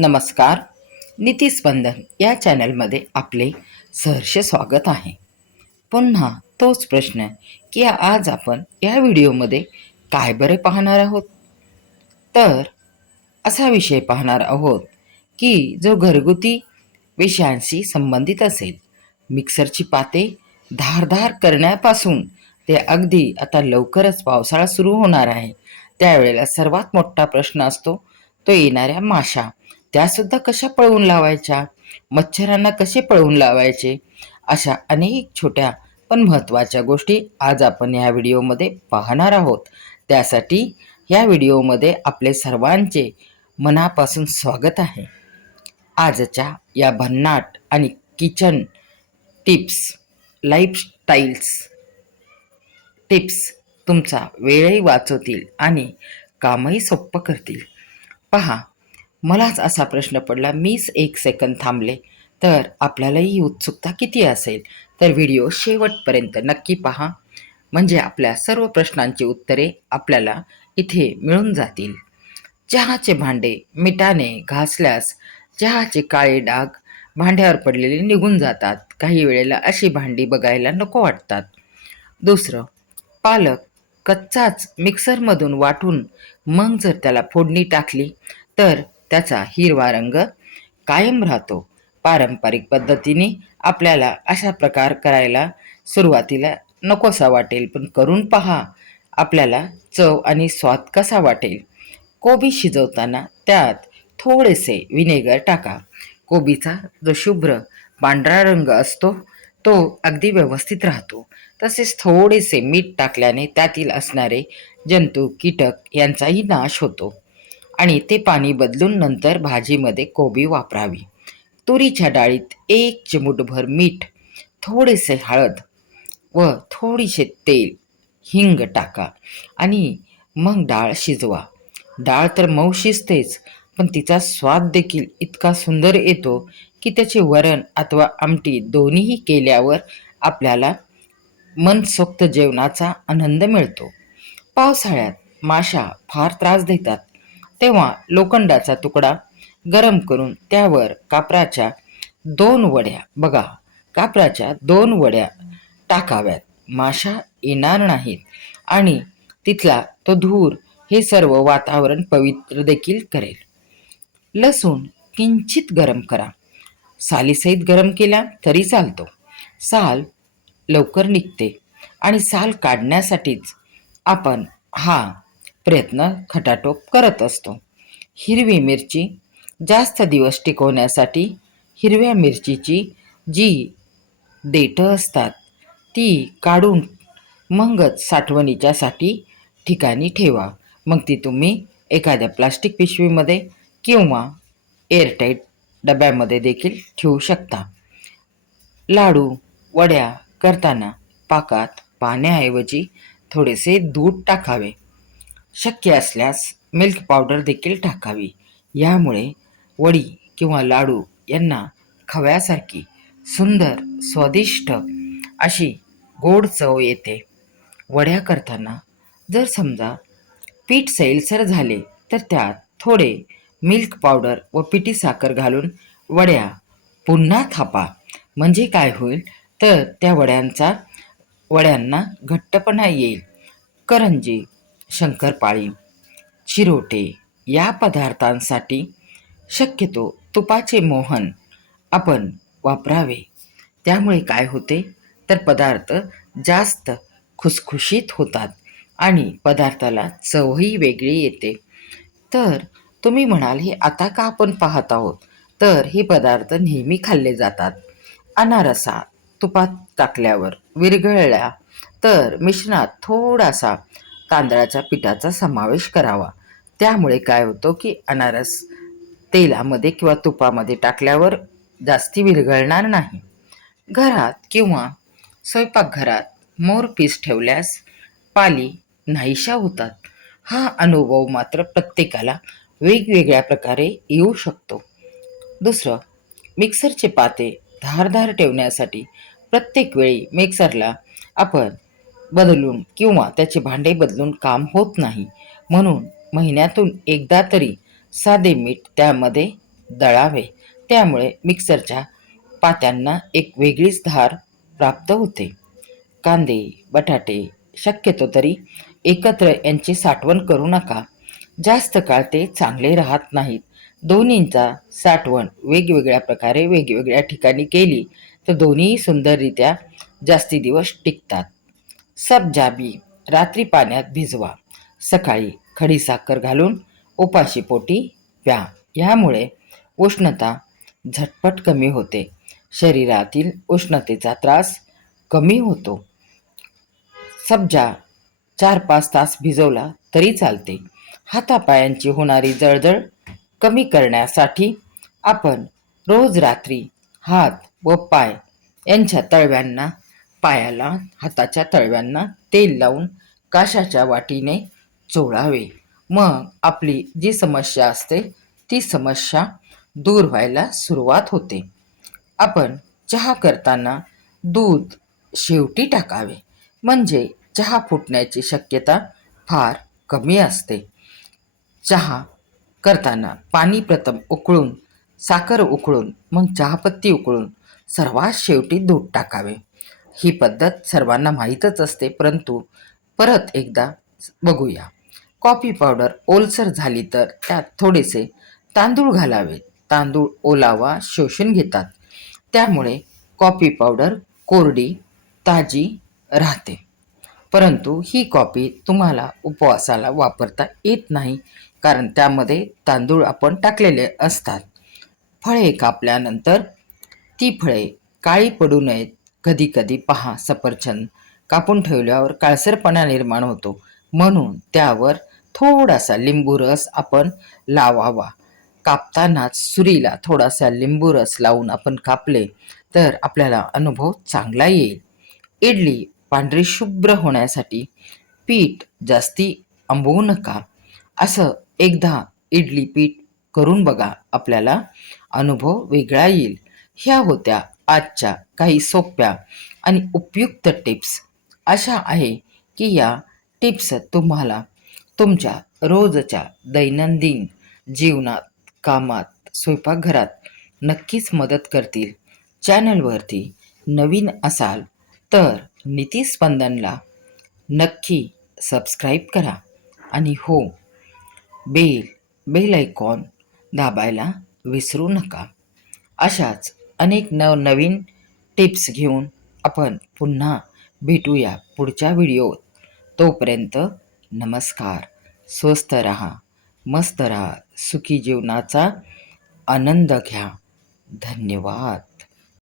नमस्कार. नीतिस्पंदन या चॅनलमध्ये आपले सहर्ष स्वागत आहे. पुन्हा तोच प्रश्न की आज आपण या व्हिडिओमध्ये काय बरे पाहणार आहोत. तर असा विषय पाहणार आहोत की जो घरगुती विषयांशी संबंधित असेल. मिक्सरची पाते धारधार करण्यापासून ते अगदी आता लवकरच पावसाळा सुरू होणार आहे त्यावेळेला सर्वात मोठा प्रश्न असतो तो येणाऱ्या माशा. त्यासुद्धा कशा पळवून लावायच्या, मच्छरांना कसे पळवून लावायचे, अशा अनेक छोट्या पण महत्त्वाच्या गोष्टी आज आपण ह्या व्हिडिओमध्ये पाहणार आहोत. त्यासाठी ह्या व्हिडिओमध्ये आपले सर्वांचे मनापासून स्वागत आहे. आजच्या या भन्नाट आणि किचन टिप्स, लाईफस्टाईल्स टिप्स तुमचा वेळही वाचवतील आणि कामही सोपं करतील. पहा, मलाच असा प्रश्न पडला, मीच 1 सेकंद थांबले तर आपल्यालाही उत्सुकता किती असेल. तर व्हिडिओ शेवटपर्यंत नक्की पहा, म्हणजे आपल्या सर्व प्रश्नांची उत्तरे आपल्याला इथे मिळून जातील. चहाचे भांडे मिठाने घासल्यास चहाचे काळे डाग भांड्यावर पडलेले निघून जातात. काही वेळेला अशी भांडी बघायला नको वाटतात. दुसरं, पालक कच्चाच मिक्सरमधून वाटून मग जर त्याला फोडणी टाकली तर त्याचा हिरवा रंग कायम राहतो. पारंपरिक पद्धतीने आपल्याला अशा प्रकार करायला सुरुवातीला नकोसा वाटेल, पण करून पहा, आपल्याला चव आणि स्वाद कसा वाटेल. कोबी शिजवताना त्यात थोडेसे विनेगर टाका. कोबीचा जो शुभ्र पांढरा रंग असतो तो अगदी व्यवस्थित राहतो. तसेच थोडेसे मीठ टाकल्याने त्यातील असणारे जंतू, कीटक यांचाही नाश होतो आणि ते पाणी बदलून नंतर भाजीमध्ये कोबी वापरावी. तुरीच्या डाळीत 1 चिमूटभर मीठ, थोडेसे हळद व थोडीसे तेल, हिंग टाका आणि मग डाळ शिजवा. डाळ तर मऊ शिजतेच, पण तिचा स्वाद देखील इतका सुंदर येतो की त्याचे वरण अथवा आमटी दोन्हीही केल्यावर आपल्याला मनसोक्त जेवणाचा आनंद मिळतो. पावसाळ्यात माशा फार त्रास देतात, तेव्हा लोखंडाचा तुकडा गरम करून त्यावर कापराच्या 2 वड्या, बघा, कापराच्या 2 वड्या टाकाव्यात. माशा येणार नाहीत आणि तिथला तो धूर हे सर्व वातावरण पवित्र देखील करेल. लसूण किंचित गरम करा. सालीसहित गरम केला तरी चालतो. साल लवकर निघते आणि साल काढण्यासाठीच आपण हा प्रयत्न खटाटोप करत असतो. हिरवी मिरची जास्त दिवस टिकवण्यासाठी हिरव्या मिरचीची जी देठं असतात ती काढून मगच साठवणीच्यासाठी ठिकाणी ठेवा. मग ती तुम्ही एखाद्या प्लास्टिक पिशवीमध्ये किंवा एअरटाईट डब्यामध्ये देखील ठेवू शकता. लाडू, वड्या करताना पाकात पाण्याऐवजी थोडेसे दूध टाकावे. शक्य असल्यास मिल्क पावडर देखील टाकावी. यामुळे वडी किंवा लाडू यांना खव्यासारखी सुंदर, स्वादिष्ट अशी गोड चव येते. वड्या करताना जर समजा पीठ सैलसर झाले तर त्यात थोडे मिल्क पावडर व पिठी साखर घालून वड्या पुन्हा थापा. म्हणजे काय होईल तर त्या वड्यांना घट्टपणा येईल. करंजी, शंकरपाळी, चिरोटे या पदार्थांसाठी शक्यतो तुपाचे मोहन आपण वापरावे. त्यामुळे काय होते तर पदार्थ जास्त खुसखुशीत होतात आणि पदार्थाला चवही वेगळी येते. तर तुम्ही म्हणाल, हे आता का आपण पाहत आहोत, तर हे पदार्थ नेहमी खाल्ले जातात. अनारसा तुपात टाकल्यावर विरघळल्या तर मिश्रणात थोडासा तांदळाच्या पिठाचा समावेश करावा. त्यामुळे काय होतं की अनारस तेलामध्ये किंवा तुपामध्ये टाकल्यावर जास्ती विरघळणार नाही. घरात किंवा स्वयंपाकघरात मोरपीस ठेवल्यास पाली नाहीशा होतात. हा अनुभव मात्र प्रत्येकाला वेगवेगळ्या प्रकारे येऊ शकतो. दुसरं, मिक्सरचे पाते धारधार ठेवण्यासाठी प्रत्येक वेळी मिक्सरला आपण बदलून किंवा त्याचे भांडे बदलून काम होत नाही. म्हणून महिन्यातून एकदा तरी साधे मीठ त्यामध्ये दळावे. त्यामुळे मिक्सरच्या पात्यांना एक वेगळीच धार प्राप्त होते. कांदे, बटाटे शक्यतो तरी एकत्र यांची साठवण करू नका. जास्त काळ ते चांगले राहत नाहीत. दोन्हींचा साठवण वेगवेगळ्या प्रकारे वेगवेगळ्या ठिकाणी केली तर दोन्ही सुंदररित्या जास्ती दिवस टिकतात. सब्जा बी रात्री पाण्यात भिजवा. सकाळी खडीसाखर घालून उपाशीपोटी प्या. ह्यामुळे उष्णता झटपट कमी होते. शरीरातील उष्णतेचा त्रास कमी होतो. सब्जा 4-5 तास भिजवला तरी चालते. हातापायांची होणारी जळजळ कमी करण्यासाठी आपण रोज रात्री हात व पाय यांच्या तळव्यांना, पायाला हाताच्या तळव्यांना तेल लावून काशाच्या वाटीने चोळावे. मग आपली जी समस्या असते ती समस्या दूर व्हायला सुरुवात होते. आपण चहा करताना दूध शेवटी टाकावे, म्हणजे चहा फुटण्याची शक्यता फार कमी असते. चहा करताना पाणी प्रथम उकळून, साखर उकळून, मग चहापत्ती उकळून सर्वात शेवटी दूध टाकावे. ही पद्धत सर्वांना माहीतच असते, परंतु परत एकदा बघूया. कॉफी पावडर ओलसर झाली तर त्यात थोडेसे तांदूळ घालावे. तांदूळ ओलावा शोषून घेतात, त्यामुळे कॉफी पावडर कोरडी ताजी राहते. परंतु ही कॉफी तुम्हाला उपवासाला वापरता येत नाही, कारण त्यामध्ये तांदूळ आपण टाकलेले असतात. फळे कापल्यानंतर ती फळे काळी पडू नयेत. कधी कधी पहा, सफरचंद कापून ठेवल्यावर काळसरपणा निर्माण होतो, म्हणून त्यावर थोडासा लिंबू रस आपण लावावा. कापतानाच सुरीला थोडासा लिंबू रस लावून आपण कापले तर आपल्याला अनुभव चांगला येईल. इडली पांढरी शुभ्र होण्यासाठी पीठ जास्ती आंबवू नका. असं एकदा इडली पीठ करून बघा, आपल्याला अनुभव वेगळा येईल. ह्या होत्या आजच्या काही सोप्या आणि उपयुक्त टिप्स. आशा आहे की या टिप्स तुम्हाला तुमच्या रोजच्या दैनंदिन जीवनात, कामात, स्वयंपाकघरात नक्कीच मदत करतील. चॅनलवरती नवीन असाल तर नीतिस्पंदनला नक्की सबस्क्राईब करा आणि हो, बेल आयकॉन दाबायला विसरू नका. अशाच अनेक नवनवीन टिप्स घेऊन आपण पुन्हा भेटूया पुढच्या व्हिडिओत. तोपर्यंत नमस्कार. स्वस्थ रहा, मस्त रहा, सुखी जीवनाचा आनंद घ्या. धन्यवाद.